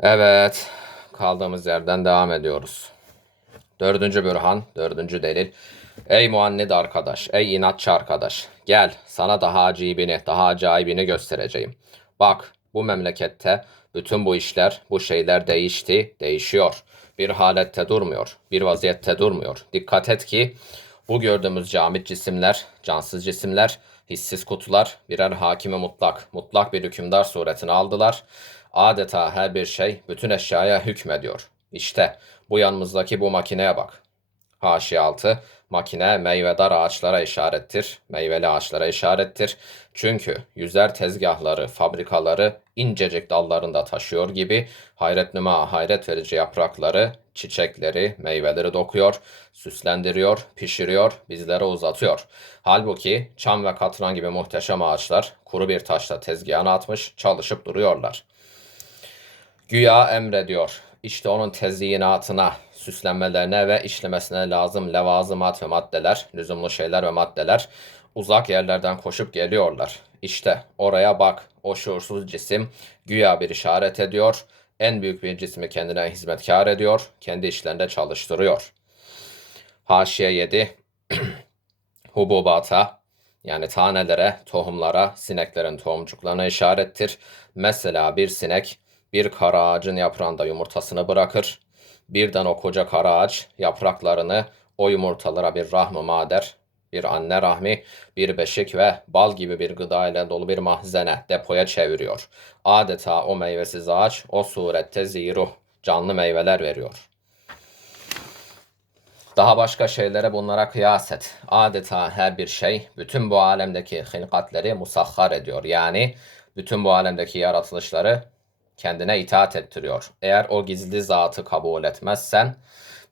Evet, kaldığımız yerden devam ediyoruz. Dördüncü bürhan, dördüncü delil. Ey muannid arkadaş, ey inatçı arkadaş, gel sana daha acibini, daha acayibini göstereceğim. Bak, bu memlekette bütün bu işler, bu şeyler değişti, değişiyor. Bir halette durmuyor, bir vaziyette durmuyor. Dikkat et ki bu gördüğümüz camit cisimler, cansız cisimler, hissiz kutular birer hakimi mutlak, mutlak bir hükümdar suretini aldılar. Adeta her bir şey bütün eşyaya hükmediyor. İşte bu yanımızdaki bu makineye bak. Haşi altı makine meyvedar ağaçlara işarettir, meyveli ağaçlara işarettir. Çünkü yüzer tezgahları, fabrikaları incecik dallarında taşıyor gibi hayret nüma hayret verici yaprakları, çiçekleri, meyveleri dokuyor, süslendiriyor, pişiriyor, bizlere uzatıyor. Halbuki çam ve katran gibi muhteşem ağaçlar kuru bir taşla tezgahına atmış, çalışıp duruyorlar. Güya emrediyor. İşte onun tezyinatına, süslenmelerine ve işlemesine lazım levazımat ve maddeler, lüzumlu şeyler ve maddeler uzak yerlerden koşup geliyorlar. İşte oraya bak, o şuursuz cisim güya bir işaret ediyor, en büyük bir cismi kendine hizmetkar ediyor, kendi işlerinde çalıştırıyor. Haşiye 7 hububata yani tanelere, tohumlara, sineklerin tohumcuklarına işarettir. Mesela bir sinek bir kara ağacın yaprağında yumurtasını bırakır. Birden o koca kara ağaç yapraklarını o yumurtalara bir rahmı mader, bir anne rahmi, bir beşik ve bal gibi bir gıda ile dolu bir mahzene, depoya çeviriyor. Adeta o meyvesiz ağaç o surette ziruh, canlı meyveler veriyor. Daha başka şeylere bunlara kıyas et. Adeta her bir şey bütün bu alemdeki hilkatleri musahhar ediyor. Yani bütün bu alemdeki yaratılışları kendine itaat ettiriyor. Eğer o gizli zatı kabul etmezsen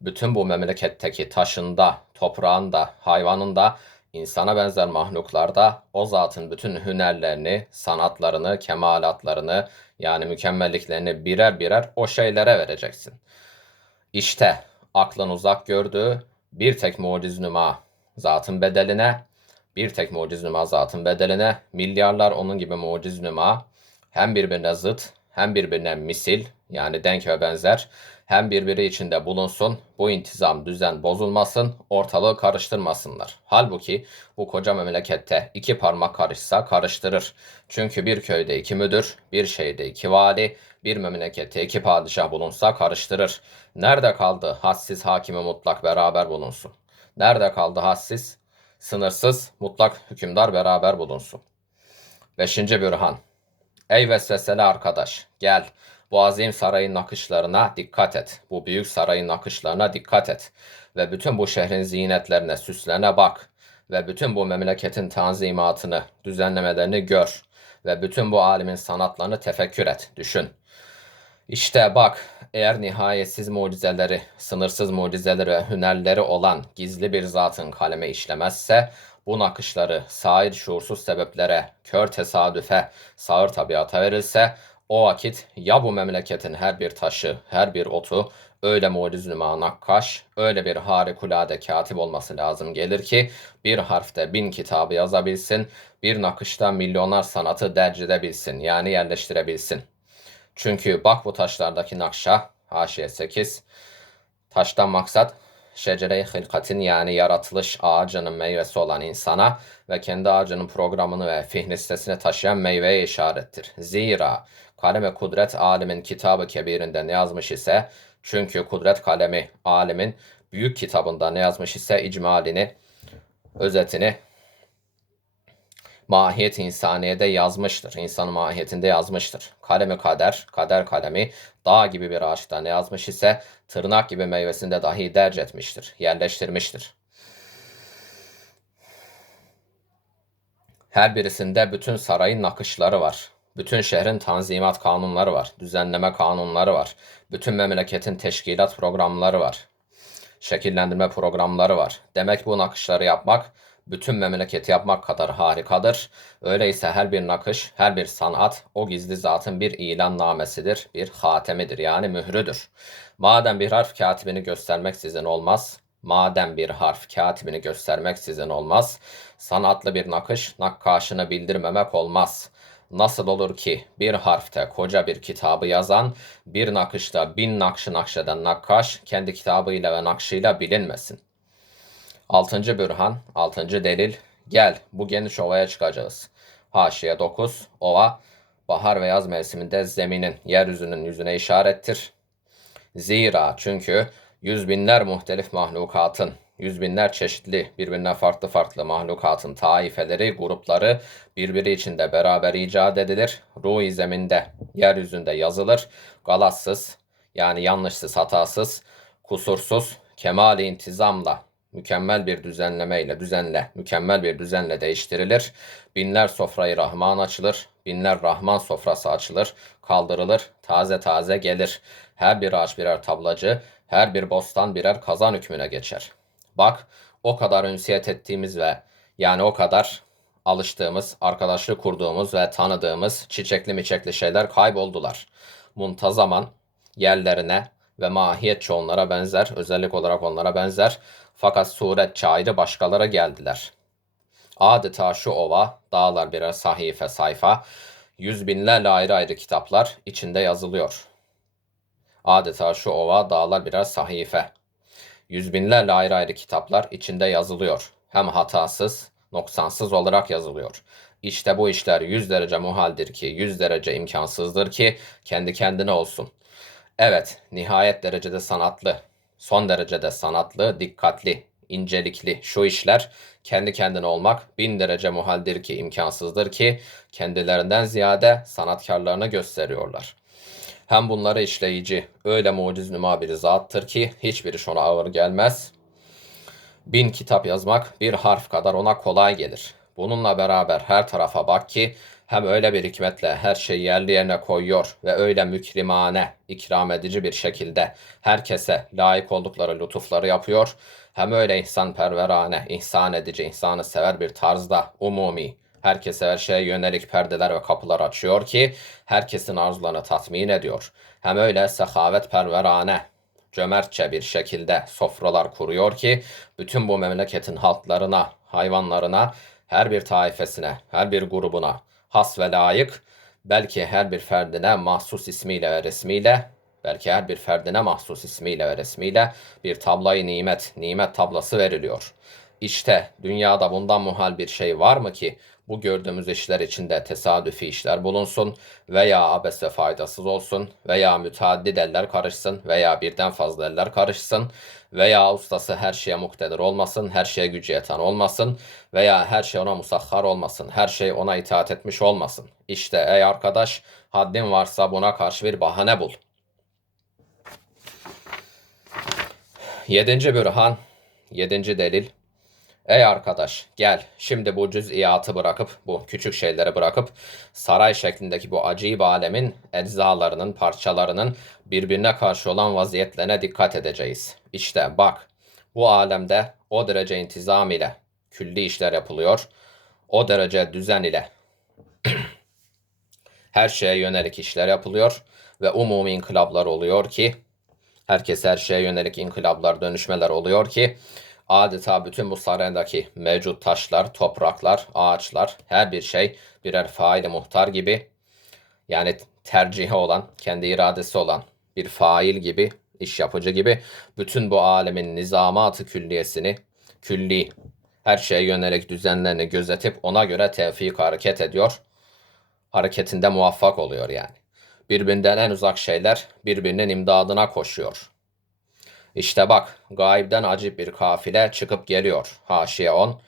bütün bu memleketteki taşında, toprağında, hayvanında, insana benzer mahluklarda o zatın bütün hünerlerini, sanatlarını, kemalatlarını yani mükemmelliklerini birer birer o şeylere vereceksin. İşte aklın uzak gördüğü bir tek muciz nüma zatın bedeline, bir tek muciz nüma zatın bedeline, milyarlar onun gibi muciz nüma hem birbirine zıt hem birbirine misil yani denk ve benzer hem birbiri içinde bulunsun, bu intizam düzen bozulmasın, ortalığı karıştırmasınlar. Halbuki bu koca memlekette iki parmak karışsa karıştırır. Çünkü bir köyde iki müdür, bir şeyde iki vali, bir memlekette iki padişah bulunsa karıştırır. Nerede kaldı hassiz hakimi mutlak beraber bulunsun? Nerede kaldı hassiz, sınırsız, mutlak hükümdar beraber bulunsun? Beşinci bürhan. Ey vesveseli arkadaş, gel. Bu azim sarayın nakışlarına dikkat et. Bu büyük sarayın nakışlarına dikkat et. Ve bütün bu şehrin zinetlerine, süslerine bak. Ve bütün bu memleketin tanzimatını, düzenlemelerini gör. Ve bütün bu alimin sanatlarını tefekkür et, düşün. İşte bak, eğer nihayetsiz mucizeleri, sınırsız mucizeleri ve hünerleri olan gizli bir zatın kaleme işlemezse, bu nakışları sair şuursuz sebeplere, kör tesadüfe, sağır tabiata verilse, o vakit ya bu memleketin her bir taşı, her bir otu öyle muciz nüma nakkaş, öyle bir harikulade katip olması lazım gelir ki bir harfte bin kitabı yazabilsin, bir nakışta milyonlar sanatı derc edebilsin, yani yerleştirebilsin. Çünkü bak bu taşlardaki nakşa, haşiye 8, taştan maksat şecere-i hilkatin yani yaratılış ağacının meyvesi olan insana ve kendi ağacının programını ve fihristesini taşıyan meyveye işarettir. Zira kalem kudret alimin kitabı kebirinde ne yazmış ise çünkü kudret kalemi alimin büyük kitabında ne yazmış ise icmalini, özetini mahiyet insaniyede yazmıştır. İnsanın mahiyetinde yazmıştır. Kalemi kader, kader kalemi dağ gibi bir ağaçta ne yazmış ise tırnak gibi meyvesinde dahi derc etmiştir, yerleştirmiştir. Her birisinde bütün sarayın nakışları var. Bütün şehrin tanzimat kanunları var, düzenleme kanunları var. Bütün memleketin teşkilat programları var. Şekillendirme programları var. Demek bu nakışları yapmak bütün memleketi yapmak kadar harikadır. Öyleyse her bir nakış, her bir sanat o gizli zatın bir ilannamesidir, bir hatemidir yani mührüdür. Madem bir harf katibini göstermek sizin olmaz, madem bir harf katibini göstermek sizin olmaz, sanatlı bir nakış nakkaşını bildirmemek olmaz. Nasıl olur ki bir harfte koca bir kitabı yazan, bir nakışta bin nakşı nakşeden nakkaş, kendi kitabıyla ve nakşıyla bilinmesin. Altıncı bürhan, altıncı delil, gel bu geniş ovaya çıkacağız. Haşiye 9, ova, bahar ve yaz mevsiminde zeminin, yeryüzünün yüzüne işarettir. Zira çünkü yüz binler muhtelif mahlukatın, yüz binler çeşitli, birbirinden farklı farklı mahlukatın taifeleri, grupları birbiri içinde beraber icat edilir. Ruh zeminde, yeryüzünde yazılır. Galatsız, yani yanlışsız, hatasız, kusursuz, kemali intizamla, mükemmel bir düzenlemeyle, düzenle, mükemmel bir düzenle değiştirilir. Binler sofrayı Rahman açılır, binler Rahman sofrası açılır, kaldırılır, taze taze gelir. Her bir ağaç birer tablacı, her bir bostan birer kazan hükmüne geçer. Bak, o kadar ünsiyet ettiğimiz ve yani o kadar alıştığımız, arkadaşlık kurduğumuz ve tanıdığımız çiçekli miçekli şeyler kayboldular. Muntazaman yerlerine ve mahiyetçe onlara benzer, özellik olarak onlara benzer fakat suretçe ayrı başkalara geldiler. Adeta şu ova, dağlar birer sahife sayfa, yüz binlerle ayrı ayrı kitaplar içinde yazılıyor. Adeta şu ova, dağlar birer sahife. Yüz binlerle ayrı ayrı kitaplar içinde yazılıyor. Hem hatasız, noksansız olarak yazılıyor. İşte bu işler yüz derece muhaldir ki, yüz derece imkansızdır ki kendi kendine olsun. Evet, nihayet derecede sanatlı, son derecede sanatlı, dikkatli, incelikli şu işler kendi kendine olmak bin derece muhaldir ki, imkansızdır ki kendilerinden ziyade sanatkarlarını gösteriyorlar. Hem bunları işleyici, öyle muciz nüma bir zattır ki hiçbir iş ona ağır gelmez. Bin kitap yazmak bir harf kadar ona kolay gelir. Bununla beraber her tarafa bak ki hem öyle bir hikmetle her şeyi yerli yerine koyuyor ve öyle mükrimane, ikram edici bir şekilde herkese layık oldukları lütufları yapıyor. Hem öyle ihsan perverane, ihsan edici, insanı sever bir tarzda umumi, herkese her şeye yönelik perdeler ve kapılar açıyor ki herkesin arzularını tatmin ediyor. Hem öyle sehavet perverane, cömertçe bir şekilde sofralar kuruyor ki bütün bu memleketin halklarına, hayvanlarına, her bir taifesine, her bir grubuna has ve layık, belki her bir ferdine mahsus ismiyle ve resmiyle, belki her bir ferdine mahsus ismiyle ve resmiyle bir tablayı nimet, nimet tablası veriliyor. İşte dünyada bundan muhal bir şey var mı ki bu gördüğümüz işler içinde tesadüfi işler bulunsun veya abes ve faydasız olsun veya müteaddit eller karışsın veya birden fazla eller karışsın veya ustası her şeye muktedir olmasın, her şeye gücü yeten olmasın veya her şey ona musahhar olmasın, her şey ona itaat etmiş olmasın. İşte ey arkadaş haddin varsa buna karşı bir bahane bul. Yedinci bürhan, yedinci delil. Ey arkadaş gel şimdi bu cüz'iyatı bırakıp bu küçük şeyleri bırakıp saray şeklindeki bu acayip alemin eczalarının parçalarının birbirine karşı olan vaziyetlerine dikkat edeceğiz. İşte bak bu alemde o derece intizam ile külli işler yapılıyor. O derece düzen ile her şeye yönelik işler yapılıyor ve umumi inkılaplar oluyor ki herkes her şeye yönelik inkılaplar, dönüşmeler oluyor ki adeta bütün bu saraydaki mevcut taşlar, topraklar, ağaçlar, her bir şey birer faili muhtar gibi yani tercihi olan, kendi iradesi olan bir fail gibi, iş yapıcı gibi bütün bu alemin nizamatı külliyesini, külli her şeye yönelik düzenlerini gözetip ona göre tevfik hareket ediyor. Hareketinde muvaffak oluyor yani. Birbirinden en uzak şeyler birbirinin imdadına koşuyor. İşte bak gaybden acip bir kafile çıkıp geliyor. Haşiye 10.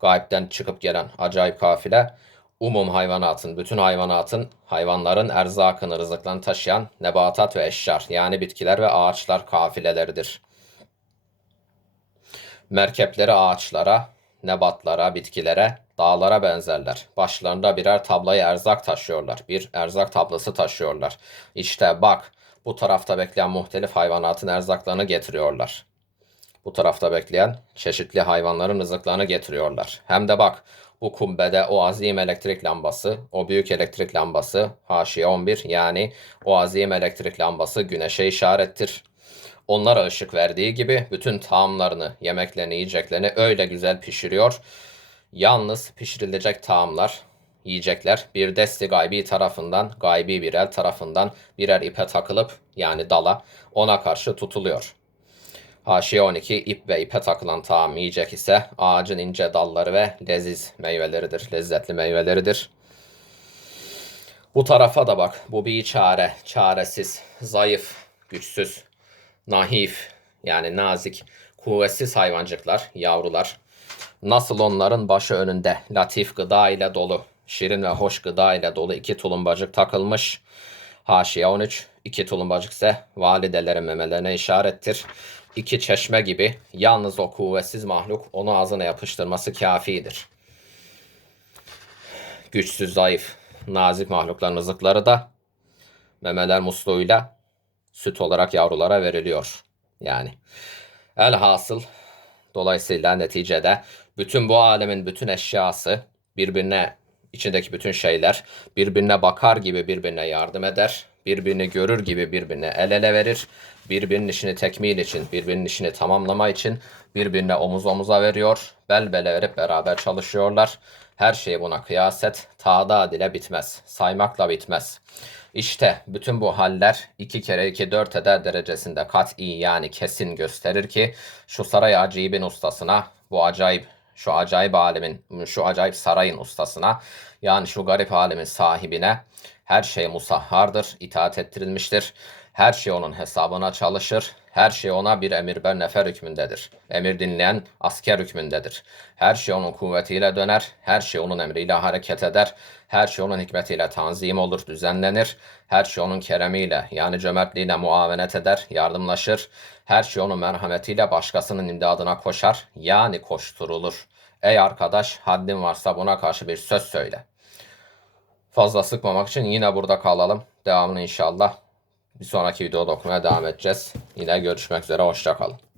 Gaybden çıkıp gelen acayip kafile umum hayvanatın, bütün hayvanatın, hayvanların erzakını, rızıklarını taşıyan nebatat ve eşyar yani bitkiler ve ağaçlar kafileleridir. Merkepleri ağaçlara, nebatlara, bitkilere, dağlara benzerler. Başlarında birer tablayı erzak taşıyorlar. Bir erzak tablası taşıyorlar. İşte bak bu tarafta bekleyen muhtelif hayvanatın erzaklarını getiriyorlar. Bu tarafta bekleyen çeşitli hayvanların rızıklarını getiriyorlar. Hem de bak bu kumbede o azim elektrik lambası, o büyük elektrik lambası, haşiye 11 yani o azim elektrik lambası güneşe işarettir. Onlara ışık verdiği gibi bütün taamlarını, yemeklerini, yiyeceklerini öyle güzel pişiriyor. Yalnız pişirilecek taamlar, yiyecekler bir desti gaybi tarafından, gaybi bir el tarafından birer ipe takılıp yani dala ona karşı tutuluyor. Haşiye 12 ip ve ipe takılan taam yiyecek ise ağacın ince dalları ve leziz meyveleridir, lezzetli meyveleridir. Bu tarafa da bak. Bu bir çare, çaresiz, zayıf, güçsüz, nahif yani nazik, kuvvetsiz hayvancıklar, yavrular. Nasıl onların başı önünde latif gıda ile dolu, şirin ve hoş gıda ile dolu iki tulumbacık takılmış. Haşiye 13, iki tulumbacık ise validelerin memelerine işarettir. İki çeşme gibi yalnız o kuvvetsiz mahluk onu ağzına yapıştırması kafidir. Güçsüz, zayıf, nazik mahlukların rızıkları da memeler musluğuyla süt olarak yavrulara veriliyor. Yani elhasıl dolayısıyla neticede bütün bu alemin bütün eşyası birbirine içindeki bütün şeyler birbirine bakar gibi birbirine yardım eder. Birbirini görür gibi birbirine el ele verir. Birbirinin işini tekmil için, birbirinin işini tamamlama için birbirine omuz omuza veriyor. Bel bele verip beraber çalışıyorlar. Her şeyi buna kıyas et. Tağda dile bitmez. Saymakla bitmez. İşte bütün bu haller 2 kere 2 4 eder derecesinde kat'i yani kesin gösterir ki şu saray acibin ustasına bu acayip şu acayip alemin şu acayip sarayın ustasına yani şu garip alemin sahibine her şey musahhardır, itaat ettirilmiştir. Her şey onun hesabına çalışır. Her şey ona bir emir ber nefer hükmündedir. Emir dinleyen asker hükmündedir. Her şey onun kuvvetiyle döner. Her şey onun emriyle hareket eder. Her şey onun hikmetiyle tanzim olur, düzenlenir. Her şey onun keremiyle yani cömertliğiyle muavenet eder, yardımlaşır. Her şey onun merhametiyle başkasının imdadına koşar yani koşturulur. Ey arkadaş haddin varsa buna karşı bir söz söyle. Fazla sıkmamak için yine burada kalalım. Devamını inşallah bir sonraki videoda okumaya devam edeceğiz. Yine görüşmek üzere. Hoşçakalın.